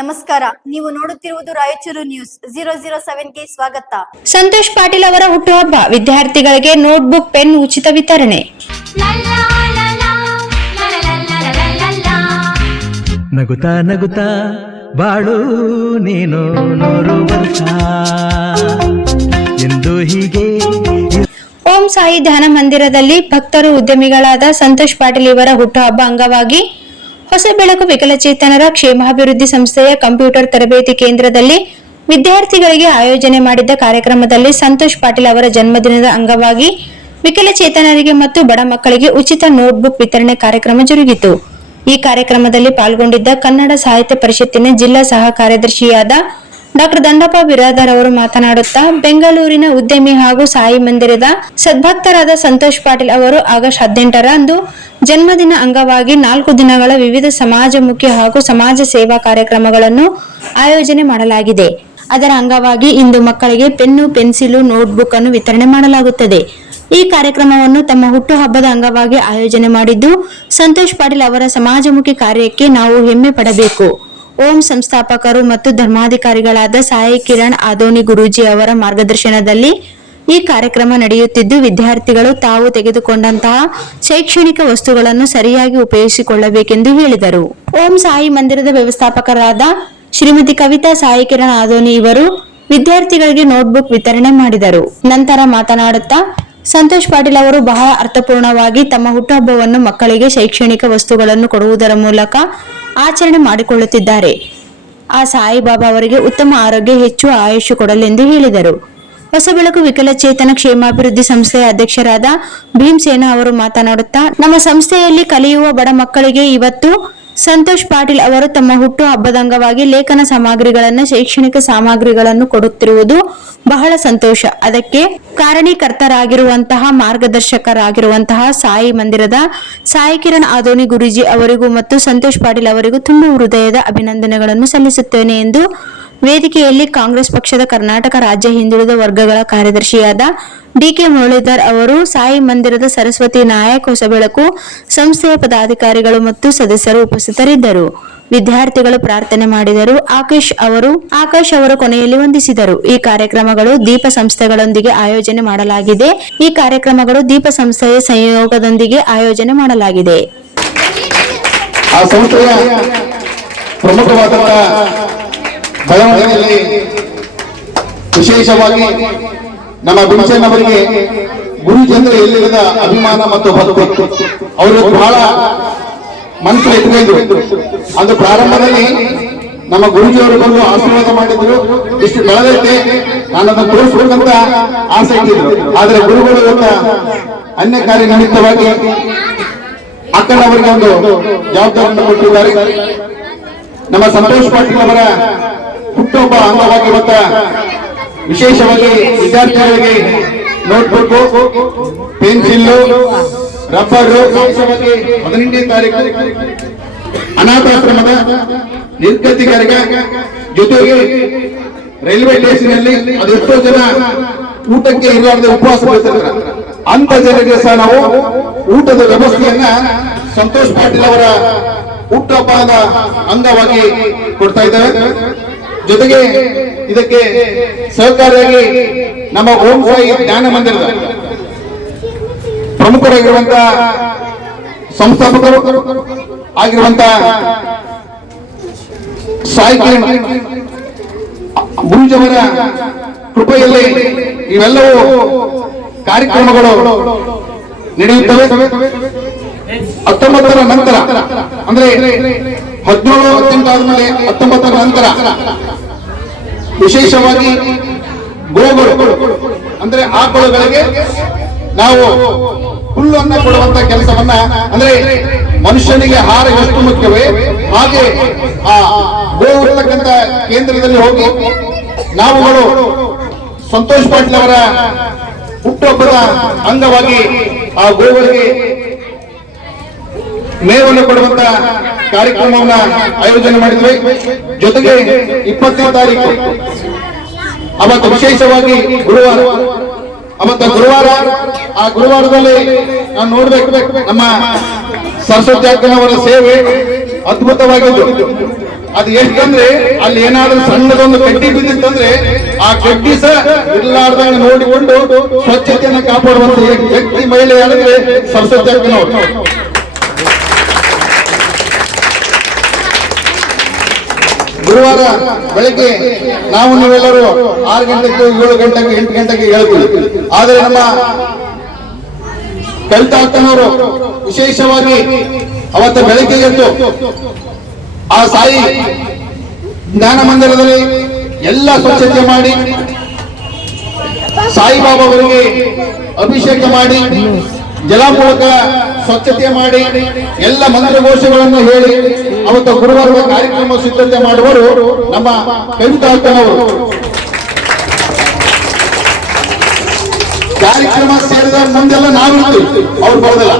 ನಮಸ್ಕಾರ, ನೀವು ನೋಡುತ್ತಿರುವುದು ರಾಯಚೂರು ನ್ಯೂಸ್ 007ಗೆ ಸ್ವಾಗತ. ಸಂತೋಷ್ ಪಾಟೀಲ್ ಅವರ ಹುಟ್ಟುಹಬ್ಬ, ವಿದ್ಯಾರ್ಥಿಗಳಿಗೆ ನೋಟ್ಬುಕ್, ಪೆನ್ ಉಚಿತ ವಿತರಣೆ. ನಗುತ್ತಾ ನಗುತ್ತಾ ಬಾಳು ನೀನು 100 ವರ್ಷ ಎಂದು ಹೀಗೆ. ಓಂ ಸಾಯಿ ಧ್ಯಾನ ಮಂದಿರದಲ್ಲಿ ಭಕ್ತರು ಉದ್ಯಮಿಗಳಾದ ಸಂತೋಷ್ ಪಾಟೀಲ್ ಇವರ ಹುಟ್ಟುಹಬ್ಬ ಅಂಗವಾಗಿ ಹೊಸ ಬೆಳಕು ವಿಕಲಚೇತನರ ಕ್ಷೇಮಾಭಿವೃದ್ಧಿ ಸಂಸ್ಥೆಯ ಕಂಪ್ಯೂಟರ್ ತರಬೇತಿ ಕೇಂದ್ರದಲ್ಲಿ ವಿದ್ಯಾರ್ಥಿಗಳಿಗೆ ಆಯೋಜನೆ ಮಾಡಿದ್ದ ಕಾರ್ಯಕ್ರಮದಲ್ಲಿ ಸಂತೋಷ್ ಪಾಟೀಲ್ ಅವರ ಜನ್ಮದಿನದ ಅಂಗವಾಗಿ ವಿಕಲಚೇತನರಿಗೆ ಮತ್ತು ಬಡ ಮಕ್ಕಳಿಗೆ ಉಚಿತ ನೋಟ್ಬುಕ್ ವಿತರಣೆ ಕಾರ್ಯಕ್ರಮ ಜರುಗಿತು. ಈ ಕಾರ್ಯಕ್ರಮದಲ್ಲಿ ಪಾಲ್ಗೊಂಡಿದ್ದ ಕನ್ನಡ ಸಾಹಿತ್ಯ ಪರಿಷತ್ತಿನ ಜಿಲ್ಲಾ ಸಹ ಕಾರ್ಯದರ್ಶಿಯಾದ ಡಾಕ್ಟರ್ ದಂಡಪ್ಪ ಬಿರಾದರ್ ಅವರು ಮಾತನಾಡುತ್ತಾ, ಬೆಂಗಳೂರಿನ ಉದ್ಯಮಿ ಹಾಗೂ ಸಾಯಿ ಮಂದಿರದ ಸದ್ಭಕ್ತರಾದ ಸಂತೋಷ್ ಪಾಟೀಲ್ ಅವರು ಆಗಸ್ಟ್ 18ರಂದು ಜನ್ಮದಿನ ಅಂಗವಾಗಿ 4 ದಿನಗಳ ವಿವಿಧ ಸಮಾಜಮುಖಿ ಹಾಗೂ ಸಮಾಜ ಸೇವಾ ಕಾರ್ಯಕ್ರಮಗಳನ್ನು ಆಯೋಜನೆ ಮಾಡಲಾಗಿದೆ. ಅದರ ಅಂಗವಾಗಿ ಇಂದು ಮಕ್ಕಳಿಗೆ ಪೆನ್ನು, ಪೆನ್ಸಿಲು, ನೋಟ್ಬುಕ್ ಅನ್ನು ವಿತರಣೆ ಮಾಡಲಾಗುತ್ತದೆ. ಈ ಕಾರ್ಯಕ್ರಮವನ್ನು ತಮ್ಮ ಹುಟ್ಟುಹಬ್ಬದ ಅಂಗವಾಗಿ ಆಯೋಜನೆ ಮಾಡಿದ್ದು, ಸಂತೋಷ್ ಪಾಟೀಲ್ ಅವರ ಸಮಾಜಮುಖಿ ಕಾರ್ಯಕ್ಕೆ ನಾವು ಹೆಮ್ಮೆ ಪಡಬೇಕು. ಓಂ ಸಂಸ್ಥಾಪಕರು ಮತ್ತು ಧರ್ಮಾಧಿಕಾರಿಗಳಾದ ಸಾಯಿ ಕಿರಣ್ ಆದೋನಿ ಗುರೂಜಿ ಅವರ ಮಾರ್ಗದರ್ಶನದಲ್ಲಿ ಈ ಕಾರ್ಯಕ್ರಮ ನಡೆಯುತ್ತಿದ್ದು, ವಿದ್ಯಾರ್ಥಿಗಳು ತಾವು ತೆಗೆದುಕೊಂಡಂತಹ ಶೈಕ್ಷಣಿಕ ವಸ್ತುಗಳನ್ನು ಸರಿಯಾಗಿ ಉಪಯೋಗಿಸಿಕೊಳ್ಳಬೇಕೆಂದು ಹೇಳಿದರು. ಓಂ ಸಾಯಿ ಮಂದಿರದ ವ್ಯವಸ್ಥಾಪಕರಾದ ಶ್ರೀಮತಿ ಕವಿತಾ ಸಾಯಿ ಕಿರಣ್ ಆದೋನಿ ಇವರು ವಿದ್ಯಾರ್ಥಿಗಳಿಗೆ ನೋಟ್ಬುಕ್ ವಿತರಣೆ ಮಾಡಿದರು. ನಂತರ ಮಾತನಾಡುತ್ತಾ, ಸಂತೋಷ್ ಪಾಟೀಲ್ ಅವರು ಬಹಳ ಅರ್ಥಪೂರ್ಣವಾಗಿ ತಮ್ಮ ಹುಟ್ಟುಹಬ್ಬವನ್ನು ಮಕ್ಕಳಿಗೆ ಶೈಕ್ಷಣಿಕ ವಸ್ತುಗಳನ್ನು ಕೊಡುವುದರ ಮೂಲಕ ಆಚರಣೆ ಮಾಡಿಕೊಳ್ಳುತ್ತಿದ್ದಾರೆ. ಆ ಸಾಯಿಬಾಬಾ ಅವರಿಗೆ ಉತ್ತಮ ಆರೋಗ್ಯ, ಹೆಚ್ಚು ಆಯುಷ್ಯ ಕೊಡಲೆಂದು ಹೇಳಿದರು. ಹೊಸ ಬೆಳಕು ವಿಕಲಚೇತನ ಕ್ಷೇಮಾಭಿವೃದ್ಧಿ ಸಂಸ್ಥೆಯ ಅಧ್ಯಕ್ಷರಾದ ಭೀಮಸೇನ ಅವರು ಮಾತನಾಡುತ್ತಾ, ನಮ್ಮ ಸಂಸ್ಥೆಯಲ್ಲಿ ಕಲಿಯುವ ಬಡ ಮಕ್ಕಳಿಗೆ ಇವತ್ತು ಸಂತೋಷ್ ಪಾಟೀಲ್ ಅವರು ತಮ್ಮ ಹುಟ್ಟು ಹಬ್ಬದ ಅಂಗವಾಗಿ ಲೇಖನ ಸಾಮಗ್ರಿಗಳನ್ನು, ಶೈಕ್ಷಣಿಕ ಸಾಮಗ್ರಿಗಳನ್ನು ಕೊಡುತ್ತಿರುವುದು ಬಹಳ ಸಂತೋಷ. ಅದಕ್ಕೆ ಕಾರಣೀಕರ್ತರಾಗಿರುವಂತಹ ಮಾರ್ಗದರ್ಶಕರಾಗಿರುವಂತಹ ಸಾಯಿ ಮಂದಿರದ ಸಾಯಿ ಕಿರಣ್ ಆದೋನಿ ಗುರೂಜಿ ಅವರಿಗೂ ಮತ್ತು ಸಂತೋಷ್ ಪಾಟೀಲ್ ಅವರಿಗೂ ತುಂಬ ಹೃದಯದ ಅಭಿನಂದನೆಗಳನ್ನು ಸಲ್ಲಿಸುತ್ತೇನೆ ಎಂದು ವೇದಿಕೆಯಲ್ಲಿ ಕಾಂಗ್ರೆಸ್ ಪಕ್ಷದ ಕರ್ನಾಟಕ ರಾಜ್ಯ ಹಿಂದುಳಿದ ವರ್ಗಗಳ ಕಾರ್ಯದರ್ಶಿಯಾದ ಡಿಕೆ ಮುರಳೀಧರ್ ಅವರು, ಸಾಯಿ ಮಂದಿರದ ಸರಸ್ವತಿ ನಾಯಕ್, ಹೊಸಬೆಳಕು ಸಂಸ್ಥೆಯ ಪದಾಧಿಕಾರಿಗಳು ಮತ್ತು ಸದಸ್ಯರು ಉಪಸ್ಥಿತರಿದ್ದರು. ವಿದ್ಯಾರ್ಥಿಗಳು ಪ್ರಾರ್ಥನೆ ಮಾಡಿದರು. ಆಕಾಶ್ ಅವರು ಕೊನೆಯಲ್ಲಿ ವಂದಿಸಿದರು. ಈ ಕಾರ್ಯಕ್ರಮಗಳು ದೀಪ ಸಂಸ್ಥೆಗಳೊಂದಿಗೆ ಆಯೋಜನೆ ಮಾಡಲಾಗಿದೆ. ಈ ಕಾರ್ಯಕ್ರಮಗಳು ದೀಪ ಸಂಸ್ಥೆಯ ಸಂಯೋಗದೊಂದಿಗೆ ಆಯೋಜನೆ ಮಾಡಲಾಗಿದೆ. ಆ ಸಂಸ್ಥೆಯ ಪ್ರಮುಖವಾದಂತಹ ಬೆಳವಣಿಗೆಯಲ್ಲಿ ವಿಶೇಷವಾಗಿ ನಮ್ಮ ಭೀಮಸೇನ್ ಅವರಿಗೆ ಗುರುಜಿ ಅಂದ್ರೆ ಎಲ್ಲಿರದ ಅಭಿಮಾನ ಮತ್ತು ಭಕ್ತಿ. ಅವರು ಬಹಳ ಮನಸ್ಸು ಇಟ್ಕೊಂಡಿದ್ರು. ಅದು ಪ್ರಾರಂಭದಲ್ಲಿ ನಮ್ಮ ಗುರುಜಿಯವರು ಬಂದು ಆಶೀರ್ವಾದ ಮಾಡಿದ್ರು. ಇಷ್ಟು ಬೆಳೆದೈತೆ, ನಾನು ಅದನ್ನು ತೋರಿಸ್ಬೇಕಂತ ಆಸೆ ಇಟ್ಟಿದ್ರು. ಆದ್ರೆ ಗುರುಗಳು ಇವತ್ತ ಅನ್ಯ ಕಾರ್ಯ ನಿಮಿತ್ತವಾಗಿ ಅಕ್ಕನವರಿಗೆ ಒಂದು ಜವಾಬ್ದಾರಿಯನ್ನು ಕೊಟ್ಟಿದ್ದಾರೆ. ನಮ್ಮ ಸಂತೋಷ್ ಪಾಟೀಲ್ ಅವರ ಹುಟ್ಟುಹಬ್ಬ ಅಂಗವಾಗಿ ಇವತ್ತ ವಿಶೇಷವಾಗಿ ವಿದ್ಯಾರ್ಥಿಗಳಿಗೆ ನೋಟ್ಬುಕ್, ಪೆನ್ಸಿಲ್ಲು, ರಬ್ಬರು, ವಿಶೇಷವಾಗಿ 18ನೇ ತಾರೀಕು ಅನಾಥಾಶ್ರಮದ ನಿರ್ಗತಿಕರಿಗೆ, ಜೊತೆಗೆ ರೈಲ್ವೆ ಸ್ಟೇಷನ್ ಅಲ್ಲಿ ಅದೆಷ್ಟೋ ಜನ ಊಟಕ್ಕೆ ಇರಲಾರದೆ ಉಪವಾಸ ಬೀಳ್ತಿದ್ದಾರೆ. ಅಂತ ಜನರಿಗೆ ಸಹ ನಾವು ಊಟದ ವ್ಯವಸ್ಥೆಯನ್ನ ಸಂತೋಷ್ ಪಾಟೀಲ್ ಅವರ ಹುಟ್ಟುಹಬ್ಬದ ಅಂಗವಾಗಿ ಕೊಡ್ತಾ ಇದ್ದೇವೆ. ಜೊತೆಗೆ ಇದಕ್ಕೆ ಸಹಕಾರಿಯಾಗಿ ನಮ್ಮ ಓಂ ಸಾಯಿ ಧ್ಯಾನ ಮಂದಿರದ ಪ್ರಮುಖರಾಗಿರುವಂತಹ ಸಂಸ್ಥಾಪಕರು ಆಗಿರುವಂತಹ ಸಾಯಿ ಕಿರಣ್ ಗುರೂಜಿಯವರ ಕೃಪೆಯಲ್ಲಿ ಇವೆಲ್ಲವೂ ಕಾರ್ಯಕ್ರಮಗಳು ನಡೆಯುತ್ತವೆ. 19ರ ನಂತರ ಅಂದ್ರೆ 17-18 ಆದ್ಮೇಲೆ 19ರ ನಂತರ ವಿಶೇಷವಾಗಿ ಗೋಗಳು ಅಂದ್ರೆ ಆಕಳುಗಳಿಗೆ ನಾವು ಹುಲ್ಲನ್ನ ಕೊಡುವಂತ ಕೆಲಸವನ್ನ, ಅಂದ್ರೆ ಮನುಷ್ಯನಿಗೆ ಆಹಾರ ಎಷ್ಟು ಮುಖ್ಯವೇ ಹಾಗೆ ಆ ಗೋ ಇರತಕ್ಕಂತ ಕೇಂದ್ರದಲ್ಲಿ ಹೋಗಿ ನಾವುಗಳು ಸಂತೋಷ್ ಪಾಟೀಲ್ ಅವರ ಹುಟ್ಟುಹಬ್ಬದ ಅಂಗವಾಗಿ ಆ ಗೋಗಳಿಗೆ ಮೇವನ್ನು ಕೊಡುವಂತ ಕಾರ್ಯಕ್ರಮವನ್ನ ಆಯೋಜನೆ ಮಾಡಿದ್ವಿ. ಜೊತೆಗೆ 20ನೇ ತಾರೀಕು ಅವತ್ತು ವಿಶೇಷವಾಗಿ ಗುರುವಾರ, ಆ ಗುರುವಾರದಲ್ಲಿ ನಾವು ನೋಡ್ಬೇಕು, ನಮ್ಮ ಸರಸ್ವತಿ ಅಕ್ಕನವರ ಸೇವೆ ಅದ್ಭುತವಾಗಿದ್ದು ಅದು ಎಷ್ಟಂದ್ರೆ ಅಲ್ಲಿ ಏನಾದ್ರೂ ಸಣ್ಣದೊಂದು ಕಡ್ಡಿ ಬಿದ್ದಿತ್ತಂದ್ರೆ ಆ ಕಡ್ಡಿ ಸಹ ಇರ್ಲಾರ್ದಂಗೆ ನೋಡಿಕೊಂಡು ಸ್ವಚ್ಛತೆಯನ್ನು ಕಾಪಾಡುವಂತ ವ್ಯಕ್ತಿ ಮಹಿಳೆ ಹೇಳಿದ್ರೆ ಸರಸ್ವತಿ ಅಕ್ಕನವರು. ಗುರುವಾರ ಬೆಳಿಗ್ಗೆ ನಾವು ನೀವೆಲ್ಲರೂ 6 ಗಂಟೆಗೆ 7 ಗಂಟೆಗೆ 8 ಗಂಟೆಗೆ ಹೇಳ್ತೀವಿ. ಆದರೆ ನಮ್ಮ ಕವಿತಾ ಅಕ್ಕನವರು ವಿಶೇಷವಾಗಿ ಅವತ್ತ ಬೆಳಗ್ಗೆ ಎದ್ದು ಆ ಸಾಯಿ ಜ್ಞಾನ ಮಂದಿರದಲ್ಲಿ ಎಲ್ಲ ಸ್ವಚ್ಛತೆ ಮಾಡಿ ಸಾಯಿಬಾಬಾ ಅವರಿಗೆ ಅಭಿಷೇಕ ಮಾಡಿ ಜಲ ಮೂಲಕ ಸ್ವಚ್ಛತೆ ಮಾಡಿ ಎಲ್ಲ ಮಂತ್ರಘೋಷಗಳನ್ನು ಹೇಳಿ ಅವತ್ತು ಗುರುವಾರದ ಕಾರ್ಯಕ್ರಮ ಸಿದ್ಧತೆ ಮಾಡುವರು ನಮ್ಮ ಕವಿತಾ ಅಕ್ಕನವರು. ಕಾರ್ಯಕ್ರಮ ಸೇರಿದ ಮುಂದೆಲ್ಲ ನಾವು ಇರ್ತೀವಿ, ಅವ್ರು ಬರೋದಿಲ್ಲ.